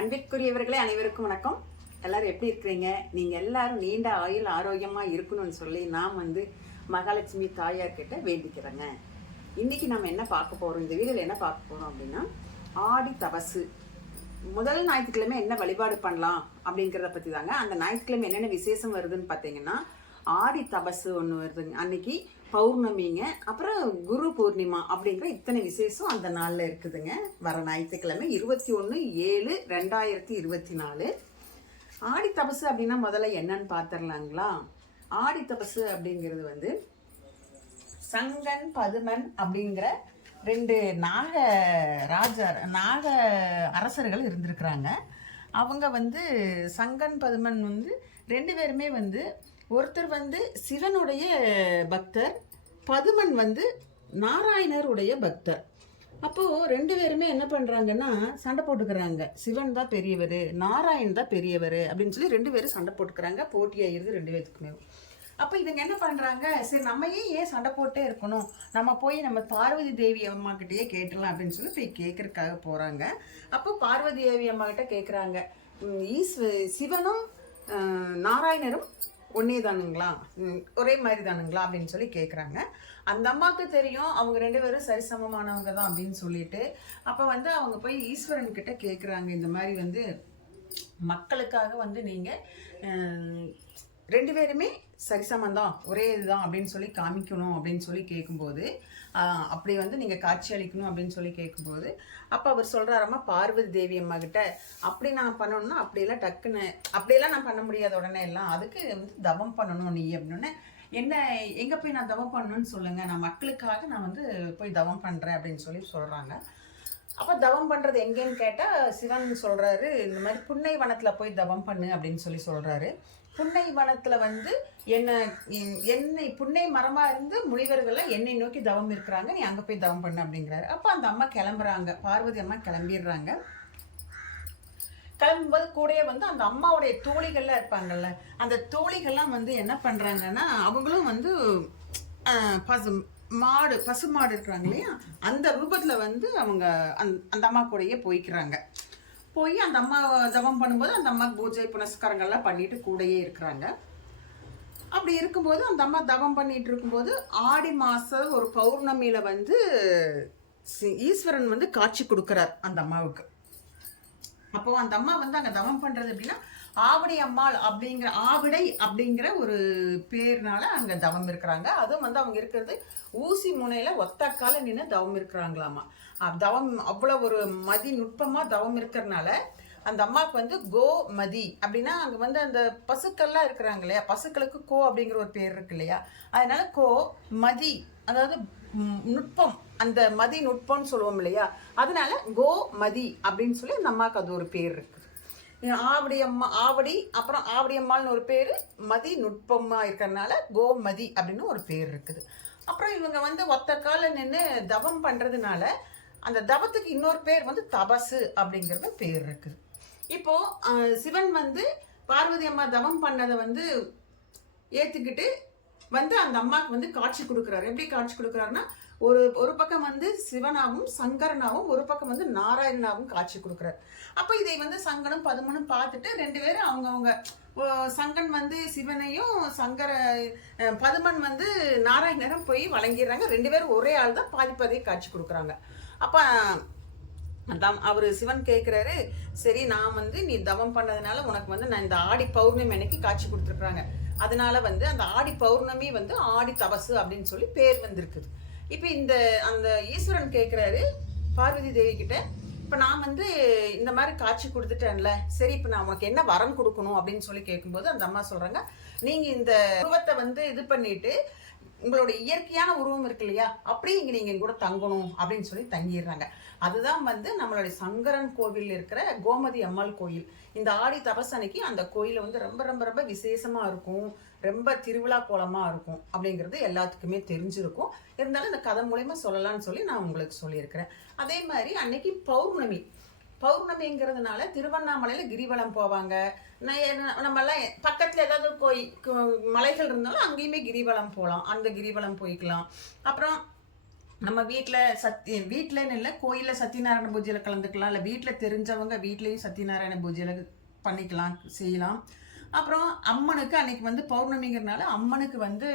அன்பிற்குரியவர்களே அனைவருக்கும் வணக்கம். எல்லாரும் எப்படி இருக்கிறீங்க? நீங்க எல்லாரும் நீண்ட ஆயுள் ஆரோக்கியமா இருக்கணும்னு சொல்லி நான் வந்து மகாலட்சுமி தாயார் கிட்ட வேண்டிக்கிறேங்க. இன்னைக்கு நம்ம என்ன பார்க்க போறோம்? இந்த வீடியோல என்ன பார்க்க போறோம் அப்படின்னா ஆடி தபசு. முதல் ஞாயிற்றுக்கிழமை என்ன வழிபாடு பண்ணலாம் அப்படிங்கிறத பத்தி தாங்க அந்த ஞாயிற்றுக்கிழமை என்னென்ன விசேஷம் வருதுன்னு பார்த்தீங்கன்னா ஆடி தபசு ஒன்று வருதுங்க. அன்னைக்கு பௌர்ணமிங்க. அப்புறம் குரு பூர்ணிமா அப்படிங்கிற இத்தனை விசேஷம் அந்த நாளில் இருக்குதுங்க. வர ஞாயிற்றுக்கிழமை இருபத்தி ஒன்று ஏழு ரெண்டாயிரத்தி இருபத்தி நாலு. ஆடி தபசு அப்படின்னா முதல்ல என்னன்னு பார்த்துடலாங்களா ஆடி தபசு அப்படிங்கிறது வந்து சங்கன் பதுமன் அப்படிங்கிற ரெண்டு நாக ராஜா நாக அரசர்கள் இருந்திருக்கிறாங்க. அவங்க வந்து சங்கன் பதுமன் வந்து ரெண்டு பேருமே வந்து ஒருத்தர் வந்து சிவனுடைய பக்தர் பதுமன் வந்து நாராயணருடைய பக்தர். அப்போது ரெண்டு பேருமே என்ன பண்ணுறாங்கன்னா சண்டை போட்டுக்கிறாங்க. சிவன் தான் பெரியவர் நாராயண் தான் பெரியவர் அப்படின்னு சொல்லி ரெண்டு பேரும் சண்டை போட்டுக்கிறாங்க. போட்டியாகிடுது ரெண்டு பேத்துக்குமே. அப்போ இவங்க என்ன பண்ணுறாங்க சரி நம்ம ஏன் ஏன் சண்டை போட்டே இருக்கணும்? நம்ம போய் நம்ம பார்வதி தேவி அம்மாக்கிட்டேயே கிட்டயே கேட்டுடலாம் அப்படின்னு சொல்லி போய் கேட்கறதுக்காக போகிறாங்க அப்போ பார்வதி தேவி அம்மாக்கிட்ட கேட்குறாங்க ஈஸ்வ சிவனும் நாராயணரும் ஒன்னே தானுங்களா ஒரே மாதிரி தானுங்களா அப்படின்னு சொல்லி கேட்குறாங்க அந்த அம்மாவுக்கு தெரியும் அவங்க ரெண்டு பேரும் சரிசமமானவங்க தான் அப்படின்னு சொல்லிட்டு. அப்போ வந்து அவங்க போய் ஈஸ்வரன் கிட்ட கேட்குறாங்க இந்த மாதிரி வந்து மக்களுக்காக வந்து நீங்கள் ரெண்டு பேருமே சரிசமம் தான் ஒரே இதுதான் அப்படின்னு சொல்லி காமிக்கணும் அப்படின்னு சொல்லி கேட்கும்போது அப்படி வந்து நீங்கள் காட்சி அளிக்கணும் அப்படின்னு சொல்லி கேட்கும்போது அப்போ அவர் சொல்கிறாரம்மா பார்வதி தேவி அம்மா கிட்ட அப்படி நான் பண்ணணும்னா அப்படியெல்லாம் டக்குன்னு அப்படியெல்லாம் நான் பண்ண முடியாத உடனே எல்லாம் அதுக்கு வந்து தவம் பண்ணணும் நீ அப்படின்னு. என்ன எங்கே போய் நான் தவம் பண்ணணும்னு சொல்லுங்கள் நான் மக்களுக்காக நான் வந்து போய் தவம் பண்ணுறேன் அப்படின்னு சொல்லி சொல்கிறாங்க அப்போ தவம் பண்ணுறது எங்கேன்னு கேட்டால் சிவன் சொல்கிறாரு இந்த மாதிரி புன்னை வனத்தில் போய் தவம் பண்ணு அப்படின்னு சொல்லி சொல்கிறாரு புன்னை வனத்தில் வந்து என்ன என்னை புன்னை மரமாக இருந்து முனிவர்கள்லாம் என்னை நோக்கி தவம் இருக்கிறாங்க நீ அங்கே போய் தவம் பண்ணு அப்படிங்கிறாரு. அப்போ அந்த அம்மா கிளம்புறாங்க. பார்வதி அம்மா கிளம்பிடுறாங்க. கிளம்பும்போது கூடயே வந்து அந்த அம்மாவுடைய தோழிகள்லாம் இருப்பாங்கல்ல அந்த தோழிகள்லாம் வந்து என்ன பண்ணுறாங்கன்னா அவங்களும் வந்து ஆஹ், மாடு பசு மாடு இருக்கிறாங்க இல்லையா அந்த ரூபத்தில் வந்து அவங்க அந் அந்த அம்மா கூடயே போய்க்கிறாங்க. போய் அந்த அம்மா ஜபம் பண்ணும்போது அந்த அம்மா பூஜை புனஸ்காரங்கள்லாம் பண்ணிட்டு கூடயே இருக்கிறாங்க. அப்படி இருக்கும்போது அந்த அம்மா தவம் பண்ணிட்டு இருக்கும்போது ஆடி மாதம் ஒரு பௌர்ணமியில் வந்து ஈஸ்வரன் வந்து காட்சி கொடுக்குறார் அந்த அம்மாவுக்கு. அப்போ அந்த அம்மா வந்து அங்க தவம் பண்றது அப்படின்னா ஆவடி அம்மாள் அப்படிங்கிற ஆவிடை அப்படிங்கிற ஒரு பேர்னால அங்க தவம் இருக்கிறாங்க. அதுவும் வந்து அவங்க இருக்கிறது ஊசி முனையில ஒத்தக்கால நின்று தவம் இருக்கிறாங்களாமா. தவம் அவ்வளவு ஒரு மதி நுட்பமா தவம் இருக்கிறனால அந்த அம்மாவுக்கு வந்து கோ மதி அப்படின்னா அங்க வந்து அந்த பசுக்கள்லாம் இருக்கிறாங்க இல்லையா? பசுக்களுக்கு கோ அப்படிங்கிற ஒரு பேர் இருக்கு இல்லையா? அதனால கோ மதி அதாவது நுட்பம் அந்த மதி நுட்பம்னு சொல்லுவோம் இல்லையா? அதனால கோ மதி அப்படின்னு சொல்லி அந்த அம்மாவுக்கு அது ஒரு பேர் இருக்குது. ஆவடி அம்மா ஆவடி அப்புறம் ஆவடி அம்மாள்னு ஒரு பேர் மதி நுட்பமாக இருக்கிறதுனால கோமதி அப்படின்னு ஒரு பேர் இருக்குது. அப்புறம் இவங்க வந்து ஒத்த கால நின்று தவம் பண்ணுறதுனால அந்த தவத்துக்கு இன்னொரு பேர் வந்து தபசு அப்படிங்கிறது பேர் இருக்குது. இப்போது சிவன் வந்து பார்வதி அம்மா தவம் பண்ணதை வந்து ஏற்றுக்கிட்டு வந்து அந்த அம்மாவுக்கு வந்து காட்சி கொடுக்குறாரு. எப்படி காட்சி கொடுக்குறாருன்னா ஒரு ஒரு பக்கம் வந்து சிவனாவும் சங்கரனாவும் ஒரு பக்கம் வந்து நாராயணனாவும் காட்சி கொடுக்குறாரு. அப்போ இதை வந்து சங்கனும் பதுமனும் பார்த்துட்டு ரெண்டு பேரும் அவங்கவுங்க ஓ, சங்கன் வந்து சிவனையும் சங்கர பதுமன் வந்து நாராயணரும் போய் வழங்கிடுறாங்க. ரெண்டு பேரும் ஒரே ஆள் தான் பாதி காட்சி கொடுக்குறாங்க. அப்போ தம் அவர் சிவன் கேட்குறாரு சரி நான் வந்து நீ தவம் பண்ணதுனால உனக்கு வந்து நான் இந்த ஆடி பௌர்ணமி அன்னைக்கு காட்சி கொடுத்துருக்குறாங்க. அதனால வந்து அந்த ஆடி பௌர்ணமி வந்து ஆடி தபசு அப்படின்னு சொல்லி பேர் வந்திருக்குது. இப்போ இந்த அந்த ஈஸ்வரன் கேட்குறாரு பார்வதி தேவி கிட்ட இப்போ நான் வந்து இந்த மாதிரி காட்சி கொடுத்துட்டேன்ல சரி இப்போ நான் உனக்கு என்ன வரம் கொடுக்கணும் அப்படின்னு சொல்லி கேட்கும்போது அந்த அம்மா சொல்கிறாங்க நீங்கள் இந்த உருவத்தை வந்து இது பண்ணிட்டு உங்களோட இயற்கையான உருவம் இருக்கு இல்லையா? அப்படியே இங்கே நீங்கள் கூட தங்கணும் அப்படின்னு சொல்லி தங்கிடுறாங்க. அதுதான் வந்து நம்மளுடைய சங்கரன் கோவில் இருக்கிற கோமதி அம்மாள் கோயில். இந்த ஆடி தபசனைக்கு அந்த கோயில் வந்து ரொம்ப ரொம்ப ரொம்ப விசேஷமா இருக்கும். ரொம்ப திருவிழா கோலமாக இருக்கும் அப்படிங்கிறது எல்லாத்துக்குமே தெரிஞ்சிருக்கும். இருந்தாலும் இந்த கதை மூலயமா சொல்லலாம்னு சொல்லி நான் உங்களுக்கு சொல்லியிருக்கிறேன். அதே மாதிரி அன்னைக்கு பௌர்ணமி. பௌர்ணமிங்கிறதுனால திருவண்ணாமலையில் கிரிவலம் போவாங்க. நம்மெல்லாம் பக்கத்தில் ஏதாவது கோய் மலைகள் இருந்தாலும் அங்கேயுமே கிரிவலம் போகலாம் அந்த கிரிவலம் போய்க்கலாம். அப்புறம் நம்ம வீட்டில் சத்தி வீட்டிலன்னு இல்லை கோயிலில் சத்யநாராயண பூஜையில் கலந்துக்கலாம். இல்லை வீட்டில் தெரிஞ்சவங்க வீட்லேயும் சத்யநாராயண பூஜையில் பண்ணிக்கலாம் செய்யலாம். அப்புறம் அம்மனுக்கு அன்னைக்கு வந்து பௌர்ணமிங்கிறனால அம்மனுக்கு வந்து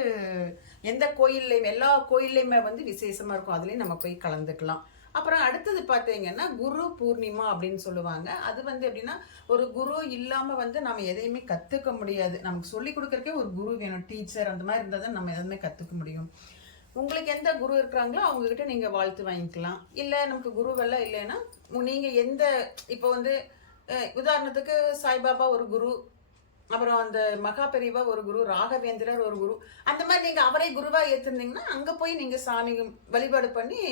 எந்த கோயில்லையுமே எல்லா கோயில்லையுமே வந்து விசேஷமாக இருக்கும். அதுலேயும் நம்ம போய் கலந்துக்கலாம். அப்புறம் அடுத்தது பார்த்தீங்கன்னா குரு பூர்ணிமா அப்படின்னு சொல்லுவாங்க. அது வந்து எப்படின்னா ஒரு குரு இல்லாமல் வந்து நம்ம எதையுமே கற்றுக்க முடியாது. நமக்கு சொல்லி கொடுக்குறக்கே ஒரு குரு வேணும் டீச்சர் அந்த மாதிரி இருந்தால் தான் நம்ம எதுவுமே கற்றுக்க முடியும். உங்களுக்கு எந்த குரு இருக்கிறாங்களோ அவங்கக்கிட்ட நீங்கள் வாழ்த்து வாங்கிக்கலாம். இல்லை நமக்கு குருவெல்லாம் இல்லைன்னா நீங்கள் எந்த இப்போ வந்து உதாரணத்துக்கு சாய்பாபா ஒரு குரு அப்புறம் அந்த மகா பெரியவா ஒரு குரு ராகவேந்திரர் ஒரு குரு அந்த மாதிரி நீங்கள் அவரை குருவாக ஏற்றிருந்தீங்கன்னா அங்கே போய் நீங்கள் சாமி வழிபாடு பண்ணி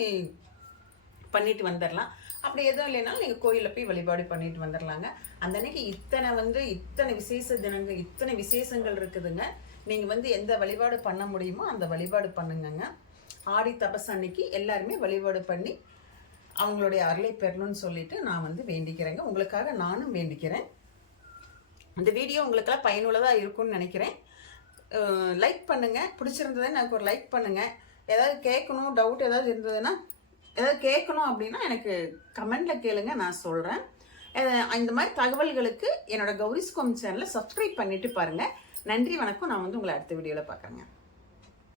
பண்ணிட்டு வந்துடலாம் அப்படி எதுவும் இல்லைனாலும் நீங்கள் கோயிலில் போய் வழிபாடு பண்ணிட்டு வந்துடலாங்க அந்த அன்னைக்கு இத்தனை வந்து இத்தனை விசேஷ தினங்கள் இத்தனை விசேஷங்கள் இருக்குதுங்க. நீங்கள் வந்து எந்த வழிபாடு பண்ண முடியுமோ அந்த வழிபாடு பண்ணுங்கங்க. ஆடி தபஸ் அன்னைக்கு எல்லாருமே வழிபாடு பண்ணி அவங்களுடைய அருளை பெறணும்னு சொல்லிட்டு நான் வந்து வேண்டிக்கிறேங்க. உங்களுக்காக நானும் வேண்டிக்கிறேன். இந்த வீடியோ உங்களுக்கெல்லாம் பயனுள்ளதாக இருக்கும்னு நினைக்கிறேன். லைக் பண்ணுங்கள் பிடிச்சிருந்ததை எனக்கு ஒரு லைக் பண்ணுங்கள் ஏதாவது கேட்கணும் டவுட் ஏதாவது இருந்ததுன்னா ஏதாவது கேட்கணும் அப்படின்னா எனக்கு கமெண்டில் கேளுங்க நான் சொல்கிறேன் இந்த மாதிரி தகவல்களுக்கு என்னோடய கௌரிஸ்கோம் சேனலை சப்ஸ்கிரைப் பண்ணிவிட்டு பாருங்கள் நன்றி வணக்கம். நான் வந்து உங்களை அடுத்த வீடியோவில் பார்க்குறேங்க.